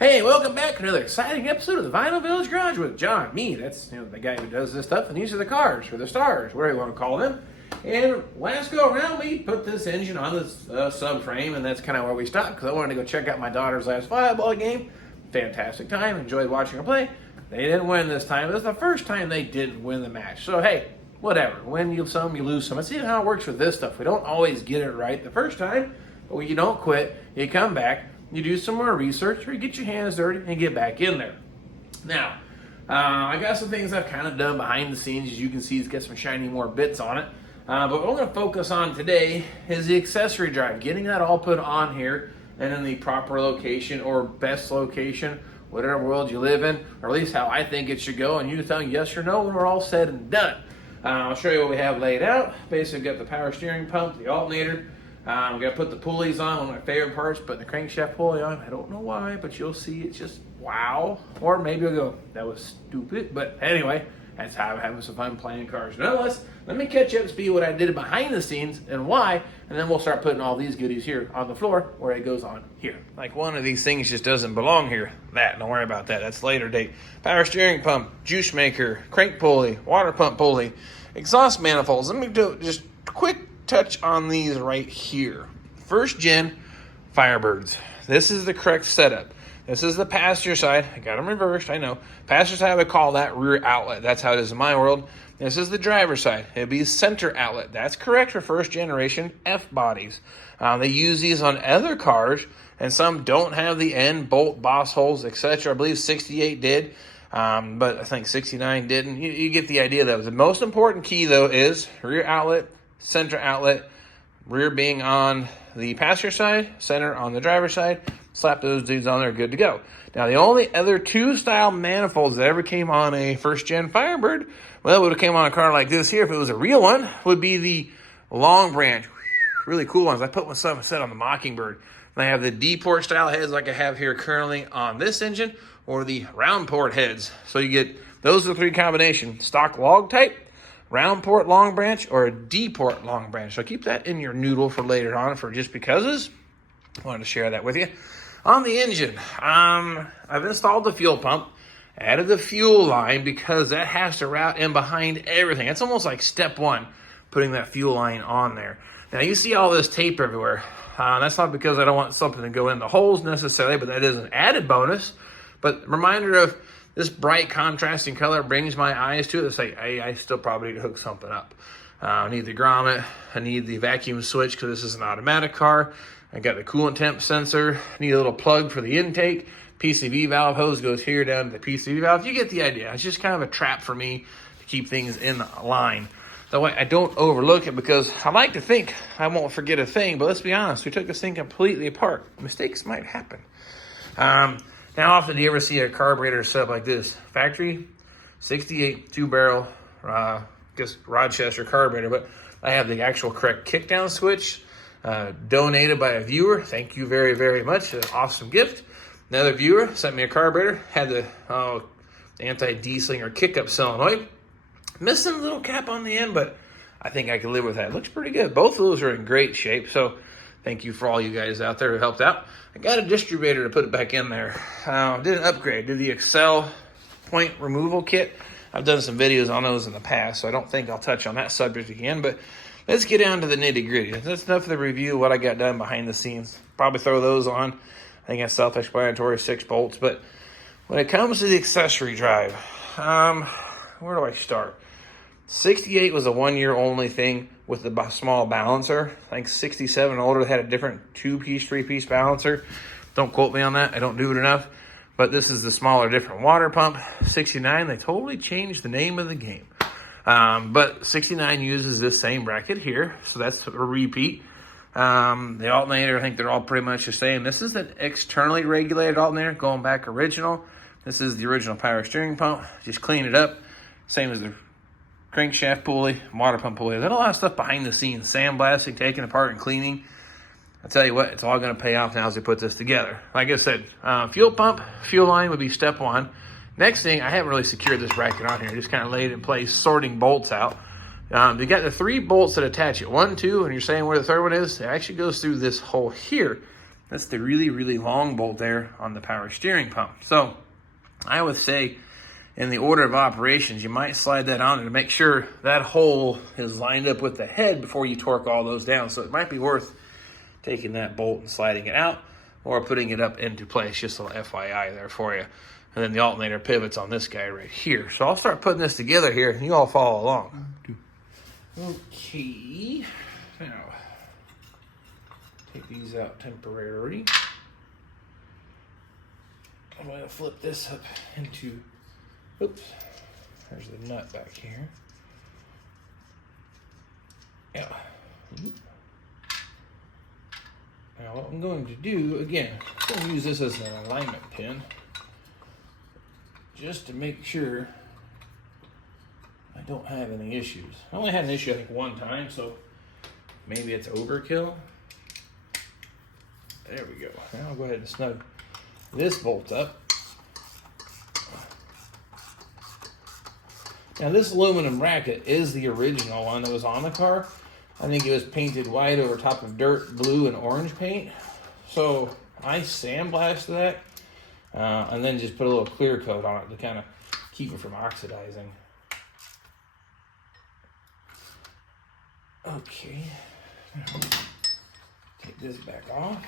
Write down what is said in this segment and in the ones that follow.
Hey, welcome back to another exciting episode of the Vinyl Village Garage with John. Me, that's the guy who does this stuff, and these are the cars, or the stars, whatever you want to call them. And last go around, we put this engine on this subframe, and that's kind of where we stopped, because I wanted to go check out my daughter's last volleyball game. Fantastic time, enjoyed watching her play. They didn't win this time. It was the first time they didn't win the match. So hey, whatever. Win you some, you lose some. Let's see how it works with this stuff. We don't always get it right the first time, but you don't quit. You come back. You do some more research, or you get your hands dirty and get back in there. Now, I got some things I've kind of done behind the scenes. As you can see, it's got some shiny more bits on it. But what we're going to focus on today is the accessory drive, getting that all put on here and in the proper location or best location, whatever world you live in, or at least how I think it should go. And you tell me yes or no when we're all said and done. I'll show you what we have laid out. Basically, we've got the power steering pump, the alternator. I'm going to put the pulleys on, one of my favorite parts, putting the crankshaft pulley on. I don't know why, but you'll see it's just wow. Or maybe you'll go, that was stupid. But anyway, that's how I'm having some fun playing cars. Nonetheless, let me catch you up to speed what I did behind the scenes and why, and then we'll start putting all these goodies here on the floor where it goes on here. Like one of these things just doesn't belong here. Don't worry about that. That's later date. Power steering pump, juice maker, crank pulley, water pump pulley, exhaust manifolds. Let me do just a quick touch on these right here. First gen Firebirds. This is the correct setup. This is the passenger side. I got them reversed, I know. Passenger side, I would call that rear outlet. That's how it is in my world. This is the driver's side. It'd be center outlet. That's correct for first generation F bodies. They use these on other cars, and some don't have the end bolt boss holes, etc. I believe 68 did, but I think 69 didn't. You get the idea, though. The most important key, though, is rear outlet, center outlet, rear being on the passenger side, center on the driver's side. Slap those dudes on there, good to go. Now, the only other two style manifolds that ever came on a first-gen Firebird, well, it would have came on a car like this here if it was a real one, would be the long branch. Really cool ones. I put one set on the Mockingbird. And I have the D-port style heads like I have here currently on this engine, or the round port heads. So you get, those are the three combinations. Stock log type, round port long branch, or a D-port long branch. So keep that in your noodle for later on for just becauses. I wanted to share that with you. On the engine, I've installed the fuel pump, added the fuel line because that has to route in behind everything. It's almost like step one, putting that fuel line on there. Now you see all this tape everywhere. That's not because I don't want something to go in the holes necessarily, but that is an added bonus. But reminder of this bright contrasting color brings my eyes to it. It's like, hey, I still probably need to hook something up. I need the grommet. I need the vacuum switch because this is an automatic car. I got the coolant temp sensor. I need a little plug for the intake. PCV valve hose goes here down to the PCV valve. You get the idea. It's just kind of a trap for me to keep things in line. That way I don't overlook it because I like to think I won't forget a thing. But let's be honest, we took this thing completely apart. Mistakes might happen. How often do you ever see a carburetor set up like this? Factory 68 2-barrel, Rochester carburetor, but I have the actual correct kickdown switch, donated by a viewer. Thank you very, very much. An awesome gift. Another viewer sent me a carburetor, had the anti-dieseling or kick-up solenoid. Missing a little cap on the end, but I think I can live with that. It looks pretty good. Both of those are in great shape, so thank you for all you guys out there who helped out. I got a distributor to put it back in there. Did an upgrade. Did the Excel point removal kit. I've done some videos on those in the past, so I don't think I'll touch on that subject again, but let's get down to the nitty-gritty. That's enough of the review of what I got done behind the scenes. Probably throw those on. I think that's self-explanatory, 6 bolts. But when it comes to the accessory drive, where do I start? 68 was a 1-year only thing with the small balancer. I think 67 and older had a different 2-piece, 3-piece balancer. Don't quote me on that. I don't do it enough. But this is the smaller, different water pump. 69, they totally changed the name of the game. But 69 uses this same bracket here, so that's a repeat. The alternator, I think they're all pretty much the same. This is an externally regulated alternator, going back original. This is the original power steering pump. Just clean it up. Same as the crankshaft pulley, water pump pulley. There's a lot of stuff behind the scenes, sandblasting, taking apart and cleaning. I tell you what, it's all going to pay off now as we put this together. Like I said, fuel pump, fuel line would be step one. Next thing, I haven't really secured this bracket on here. Just kind of laid it in place, sorting bolts out. You got the 3 bolts that attach it. 1, 2, and you're saying where the third one is? It actually goes through this hole here. That's the really, really long bolt there on the power steering pump. So I would say in the order of operations, you might slide that on to make sure that hole is lined up with the head before you torque all those down. So it might be worth taking that bolt and sliding it out or putting it up into place. Just a little FYI there for you. And then the alternator pivots on this guy right here. So I'll start putting this together here and you all follow along. Okay. Now, take these out temporarily. I'm going to flip this up into, oops, there's the nut back here. Yeah. Now what I'm going to do, again, I'm going to use this as an alignment pin just to make sure I don't have any issues. I only had an issue I think one time, so maybe it's overkill. There we go. Now I'll go ahead and snug this bolt up. Now this aluminum bracket is the original one that was on the car. I think it was painted white over top of dirt, blue, and orange paint. So I sandblasted that and then just put a little clear coat on it to kind of keep it from oxidizing. Okay, now, take this back off.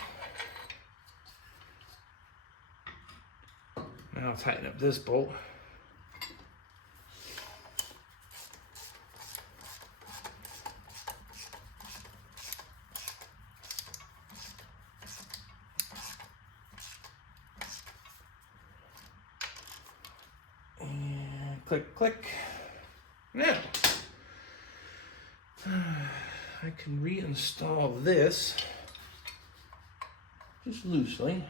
Now I'll tighten up this bolt. And click, click. Now, I can reinstall this just loosely.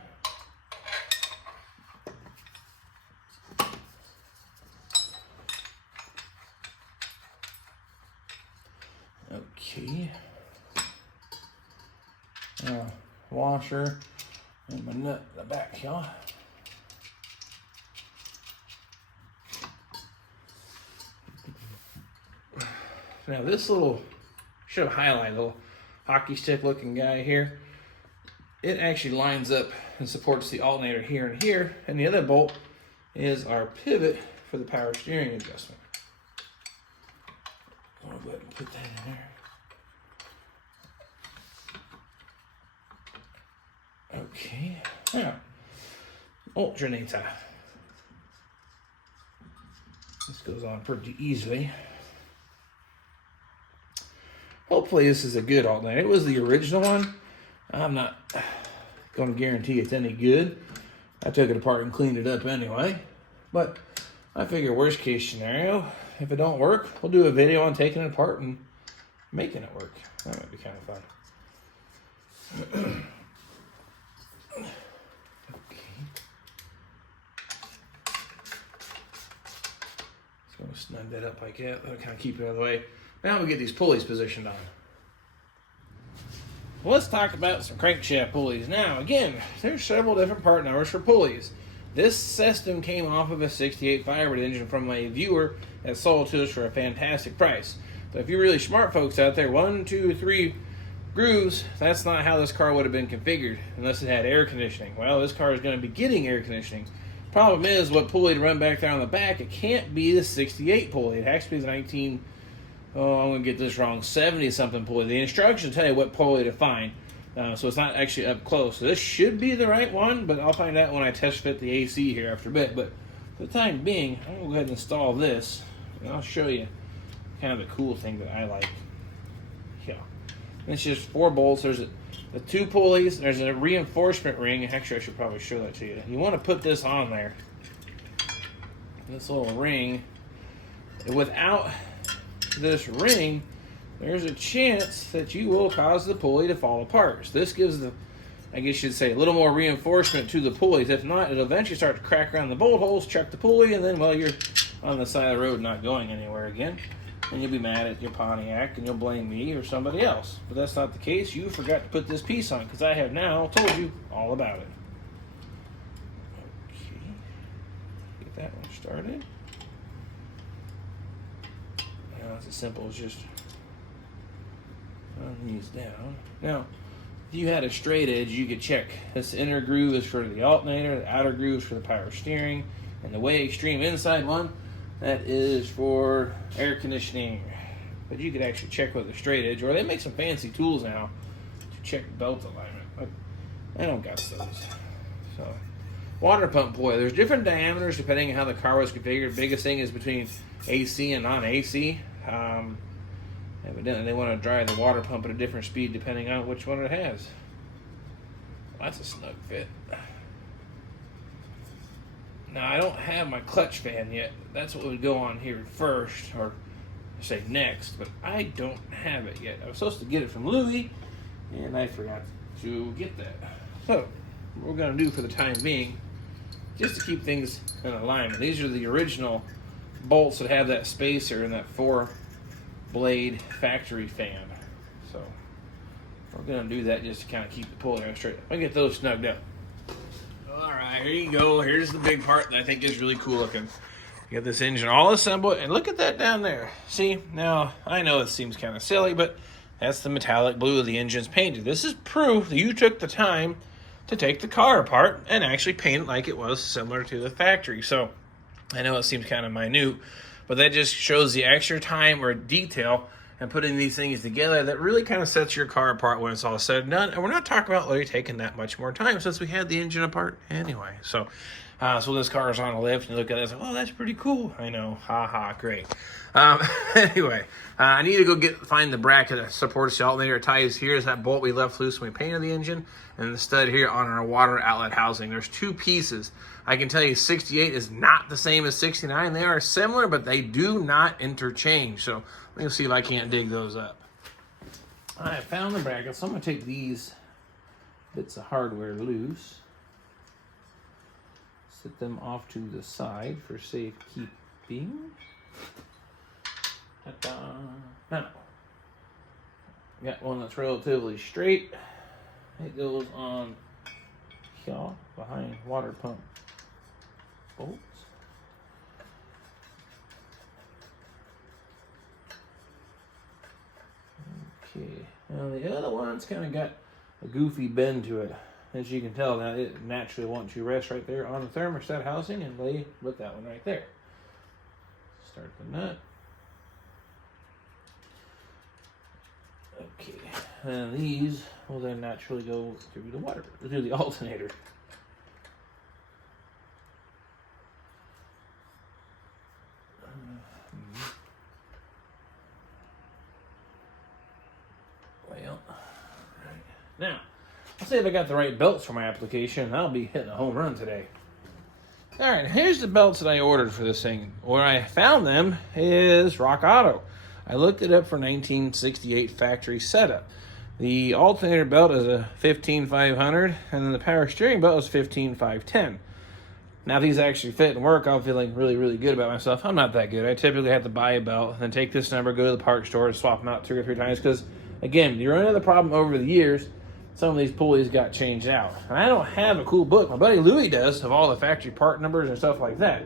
Okay. Washer and my nut in the back here. Now this little, should have highlighted, little hockey stick looking guy here. It actually lines up and supports the alternator here and here, and the other bolt is our pivot for the power steering adjustment. I'll go ahead and put that in there. Okay, now, alternator. This goes on pretty easily. Hopefully this is a good alternator. It was the original one. I'm not going to guarantee it's any good. I took it apart and cleaned it up anyway. But I figure worst case scenario, if it don't work, we'll do a video on taking it apart and making it work. That might be kind of fun. Okay. Just going to snug that up like that. That'll kind of keep it out of the way. Now we get these pulleys positioned on. Well, let's talk about some crankshaft pulleys. Now, again, there's several different part numbers for pulleys. This system came off of a 68 Firebird engine from a viewer that sold to us for a fantastic price. But if you're really smart folks out there, 1, 2, 3 grooves, that's not how this car would have been configured unless it had air conditioning. Well, this car is going to be getting air conditioning. Problem is, what pulley to run back there on the back, it can't be the 68 pulley. It has to be the 19... Oh, I'm going to get this wrong, 70-something pulley. The instructions tell you what pulley to find, so it's not actually up close. So this should be the right one, but I'll find out when I test fit the AC here after a bit. But for the time being, I'm going to go ahead and install this, and I'll show you kind of the cool thing that I like. Yeah, it's just 4 bolts. There's the 2 pulleys. There's a reinforcement ring. Actually, I should probably show that to you. You want to put this on there, this little ring. Without this ring, there's a chance that you will cause the pulley to fall apart. So this gives the, I guess you'd say, a little more reinforcement to the pulleys. If not, it'll eventually start to crack around the bolt holes, chuck the pulley, and then, well, you're on the side of the road not going anywhere again. And you'll be mad at your Pontiac, and you'll blame me or somebody else. But that's not the case. You forgot to put this piece on, because I have now told you all about it. Okay. Get that one started. Now it's as simple as just run these down. Now, if you had a straight edge, you could check this inner groove is for the alternator, the outer groove is for the power steering, and the way extreme inside one, that is for air conditioning. But you could actually check with a straight edge, or they make some fancy tools now to check belt alignment, but I don't got those. So, water pump pulley. There's different diameters depending on how the car was configured. Biggest thing is between AC and non-AC. Evidently, they want to drive the water pump at a different speed depending on which one it has. Well, that's a snug fit. Now, I don't have my clutch fan yet. That's what would go on here first, or say next, but I don't have it yet. I was supposed to get it from Louis, and I forgot to get that. So, what we're going to do for the time being, just to keep things in alignment. These are the original bolts that have that spacer and that 4-blade factory fan. So, we're going to do that just to kind of keep the pulley straight. I'll get those snugged up. Alright, here you go. Here's the big part that I think is really cool looking. You got this engine all assembled, and look at that down there. See, now, I know it seems kind of silly, but that's the metallic blue the engine's painted. This is proof that you took the time to take the car apart and actually paint it like it was similar to the factory. So, I know it seems kind of minute, but that just shows the extra time or detail and putting these things together that really kind of sets your car apart when it's all said and done. And we're not talking about really taking that much more time since we had the engine apart anyway. So this car is on a lift and you look at it and say, oh, that's pretty cool. I know, great. Anyway, I need to go find the bracket that supports the alternator. It ties here is that bolt we left loose when we painted the engine, and the stud here on our water outlet housing. There's two pieces. I can tell you 68 is not the same as 69. They are similar, but they do not interchange. So let me see if I can't dig those up. I found the bracket, so I'm going to take these bits of hardware loose. Set them off to the side for safekeeping. Now, got one that's relatively straight. It goes on here behind water pump bolts. Okay, now the other one's kind of got a goofy bend to it. As you can tell, now it naturally wants you to rest right there on the thermostat housing and lay with that one right there. Start the nut. Okay, and these will then naturally go through the alternator. Well, right. Now, I'll see if I got the right belts for my application. I'll be hitting a home run today. All right, here's the belts that I ordered for this thing. Where I found them is Rock Auto. I looked it up for 1968 factory setup. The alternator belt is a 15500, and then the power steering belt is 15510. Now, if these actually fit and work, I'm feeling really, really good about myself. I'm not that good. I typically have to buy a belt, and then take this number, go to the parts store, and swap them out 2 or 3 times, because, again, you run into the problem over the years, some of these pulleys got changed out. And I don't have a cool book. My buddy Louis does, of all the factory part numbers and stuff like that.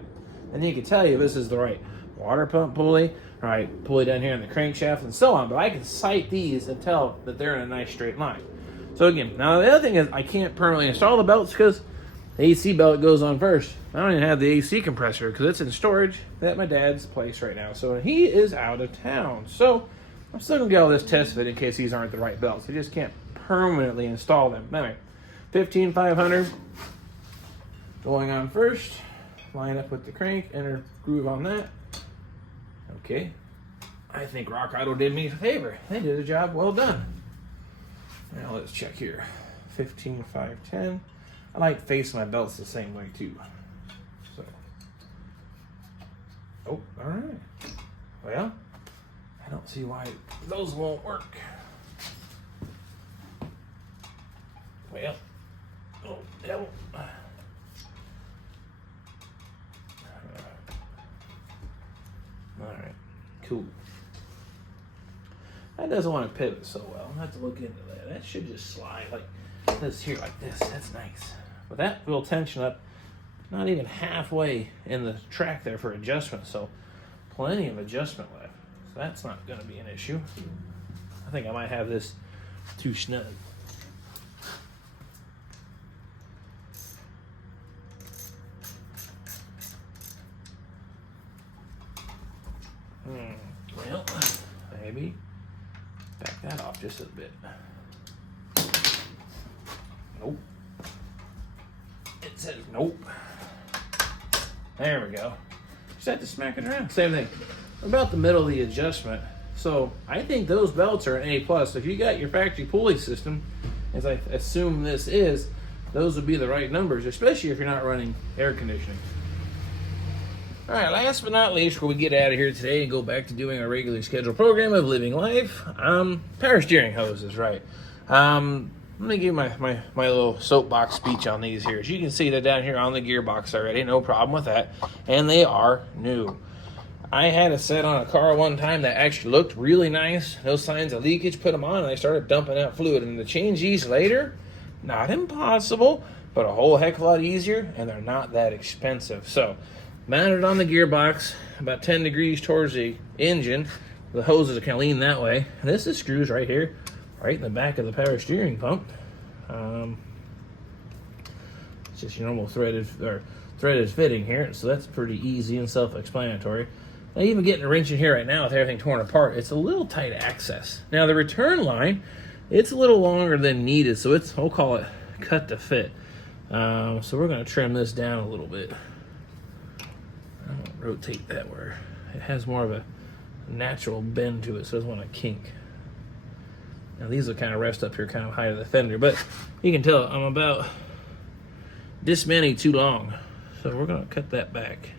And he can tell you this is the right water pump pulley, right pulley down here in the crankshaft, and so on. But I can sight these and tell that they're in a nice straight line. So again, now the other thing is I can't permanently install the belts because the AC belt goes on first. I don't even have the AC compressor because it's in storage at my dad's place right now. So he is out of town. So I'm still going to get all this test fit in case these aren't the right belts. I just can't permanently install them. Anyway, 15500 going on first. Line up with the crank, enter groove on that. Okay. I think Rock Auto did me a favor. They did a job well done. Now let's check here. 15510. I like facing my belts the same way too. So. Oh, all right. Well, I don't see why those won't work. Well, oh, devil. All right, cool. That doesn't want to pivot so well. I'll have to look into that. That should just slide like this here, like this. That's nice. But that will tension up not even halfway in the track there for adjustment, so plenty of adjustment left. So that's not going to be an issue. I think I might have this too snug. Well, maybe back that off just a bit. Nope. It says nope. There we go. Just have to smack it around. Same thing. About the middle of the adjustment. So I think those belts are an A+. If you got your factory pulley system, as I assume this is, those would be the right numbers, especially if you're not running air conditioning. All right, last but not least, before we get out of here today and go back to doing our regularly scheduled program of living life, power steering hoses, right? Let me give you my little soapbox speech on these here. As you can see, they're down here on the gearbox already, no problem with that, and they are new. I had a set on a car one time that actually looked really nice, no signs of leakage, put them on, and they started dumping out fluid, and to change these later, not impossible, but a whole heck of a lot easier, and they're not that expensive. So, mounted on the gearbox, about 10 degrees towards the engine. The hoses are kind of leaning that way. And this is screws right here, right in the back of the power steering pump. It's just your normal threaded fitting here, so that's pretty easy and self-explanatory. Now, even getting a wrench in here right now with everything torn apart, it's a little tight access. Now, the return line, it's a little longer than needed, so we'll call it cut to fit. So we're going to trim this down a little bit. I'm going to rotate that where it has more of a natural bend to it, so it doesn't want to kink. Now these will kind of rest up here kind of high to the fender, but you can tell I'm about this many too long. So we're going to cut that back.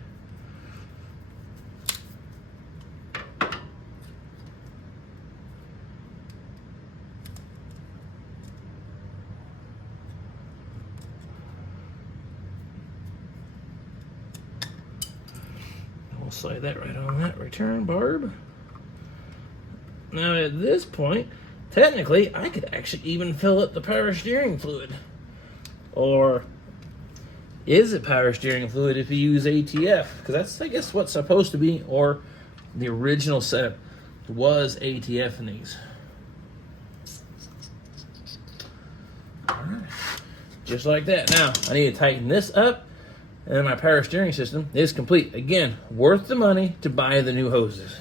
We'll slide that right on that return barb. Now at this point, technically, I could actually even fill up the power steering fluid. Or is it power steering fluid if you use ATF? Because that's, I guess, what's supposed to be, or the original setup was ATF in these. All right, just like that. Now, I need to tighten this up. And then my power steering system is complete. Again, worth the money to buy the new hoses.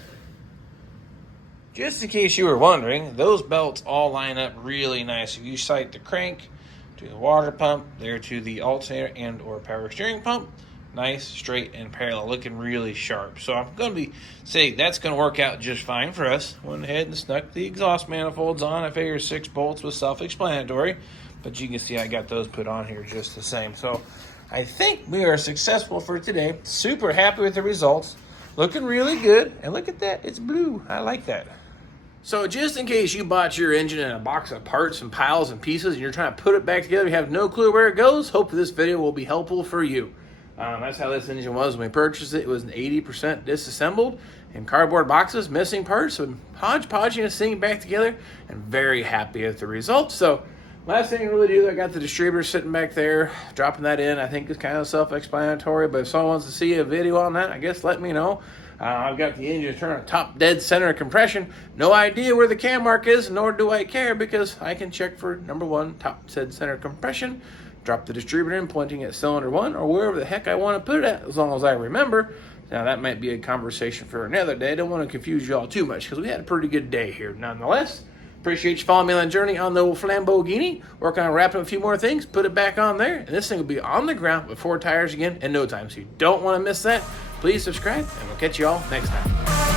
Just in case you were wondering, those belts all line up really nice. If you sight the crank to the water pump, there to the alternator and or power steering pump, nice, straight, and parallel, looking really sharp. So I'm going to say that's going to work out just fine for us. Went ahead and snuck the exhaust manifolds on. I figured 6 bolts was self-explanatory, but you can see I got those put on here just the same. So I think we are successful for today. Super happy with the results. Looking really good. And look at that. It's blue. I like that. So just in case you bought your engine in a box of parts and piles and pieces and you're trying to put it back together, you have no clue where it goes, hopefully this video will be helpful for you. That's how this engine was when we purchased it. It was an 80% disassembled in cardboard boxes, missing parts, so hodgepodging this thing back together, and very happy with the results. So last thing I really do, I got the distributor sitting back there, dropping that in. I think it's kind of self-explanatory, but if someone wants to see a video on that, I guess let me know. I've got the engine turned on top dead center of compression. No idea where the cam mark is, nor do I care, because I can check for number 1, top dead center compression, drop the distributor in, pointing at cylinder 1, or wherever the heck I want to put it at, as long as I remember. Now, that might be a conversation for another day. I don't want to confuse you all too much, because we had a pretty good day here nonetheless. Appreciate you following me on the journey on the old Lamborghini. Working on wrapping up a few more things, put it back on there, and this thing will be on the ground with 4 tires again in no time. So you don't want to miss that. Please subscribe, and we'll catch you all next time.